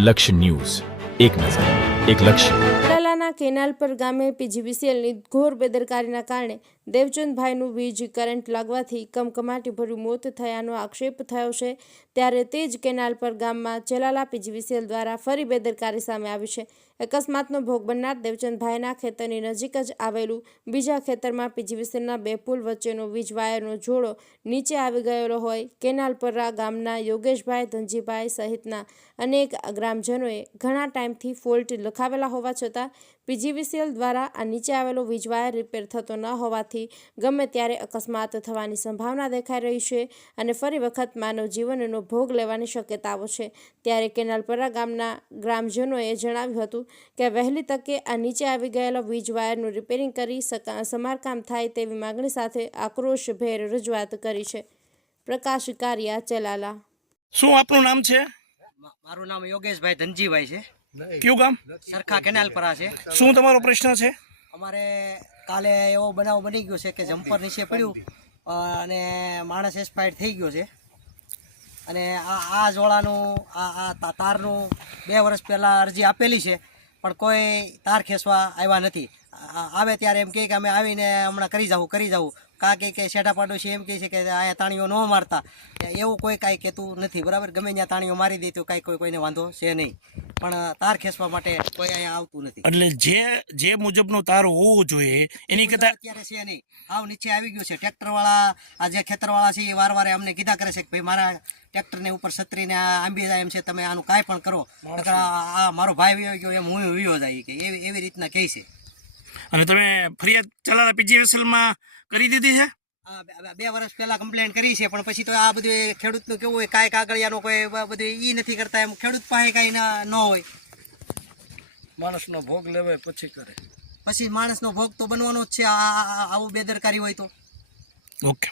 લક્ષ્ય ન્યૂઝ, એક નજર, એક લક્ષ્ય. કેરાલાના કેનાલપર ગામે પીજીવીસીએલની ઘોર બેદરકારીના કારણે દેવચંદભાઈનું વીજ કરંટ લાગવાથી કમકમાટીભર્યું મોત થયાનો આક્ષેપ થયો છે. ત્યારે તે જ કેનાલપર ગામમાં ચેલાલા પીજીવીસીએલ દ્વારા ફરી બેદરકારી સામે આવી છે. અકસ્માતનો ભોગ બનનાર દેવચંદભાઈના ખેતરની નજીક જ આવેલું બીજા ખેતરમાં પીજીવીસીએલના બે પુલ વચ્ચેનો વીજ વાયરનો જોડો નીચે આવી ગયેલો હોય કેનાલપરા ગામના યોગેશભાઈ, ધનજીભાઈ સહિતના અનેક ગ્રામજનોએ ઘણા ટાઈમથી ફોલ્ટ લખાવેલા હોવા છતાં પીજીવીસીએલ દ્વારા આ નીચે આવેલો વીજવાયર રિપેર થતો ન હોવાથી ગમે ત્યારે અકસ્માત થવાની સંભાવના દેખાઈ રહી છે અને ફરી વખત માનવ જીવનનો ભોગ લેવાની શક્યતાઓ છે. ત્યારે કેનાલપરા ગામના ગ્રામજનોએ જણાવ્યું હતું કે વહેલી તકે આ નીચે આવી ગયેલા વીજવાયરનું રિપેરિંગ કરી સમારકામ થાય તેવી માગણી સાથે આક્રોશભેર રજૂઆત કરી છે. પ્રકાશ કારિયા, ચેલાલા. શું આપનું નામ છે? મારું નામ યોગેશભાઈ ધનજીભાઈ છે. કયું ગામ? સરખા કેનાલપરા છે. શું તમારો પ્રશ્ન છે? અમારે કાલે એવો બનાવ બની ગયો છે કે જમ્પર નીચે પડ્યું અને માણસ એક્સપાયર્ડ થઈ ગયો છે. અને આ જોડાનું આ તારનું 2 વર્ષ પહેલાં અરજી આપેલી છે, પણ કોઈ તાર ખેંચવા આવ્યા નથી. આવે ત્યારે એમ કહે કે અમે આવીને હમણાં કરી જાઉં કા કે શેઠા પાડોશી એમ કહે છે કે અહીંયા તાણીઓ ન મારતા. એવું કોઈ કાંઈ કહેતું નથી. બરાબર, ગમે ત્યાં તાણીઓ મારી દે તો કાંઈ કોઈને વાંધો છે નહીં, પણ તાર ખેંચવા માટે કોઈ અહીંયા આવતું નથી. એટલે જે મુજબનો તાર હોવો જોઈએ એની કરતા અત્યારે છે નહીં, આવ નીચે આવી ગયું છે. ટ્રેક્ટરવાળા આ જે ખેતરવાળા છે એ વારવારે અમને કીધા કરે છે કે ભાઈ મારા ટ્રેક્ટરને ઉપર છત્રીને આંબી જાય એમ છે, તમે આનું કાંઈ પણ કરો. આ મારો ભાઈ વિયો ગયો એમ હું વિયો જાય કે એવી રીતના કહે છે. અને તમે ફરિયાદ ચલાલા પીજીવીસીએલમાં કરી દીધી છે? 2 વર્ષ પહેલા કમ્પ્લેન કરી છે, પણ પછી તો આ બધું ખેડૂતનું કેવું હોય, કાંઈ કાગળિયાનો કોઈ બધું ઈ નથી કરતા. એમ ખેડૂત પાસે કાંઈ ન હોય. માણસનો ભોગ લેવાય પછી કરે, પછી માણસનો ભોગ તો બનવાનો જ છે આવું બેદરકારી હોય તો. ઓકે.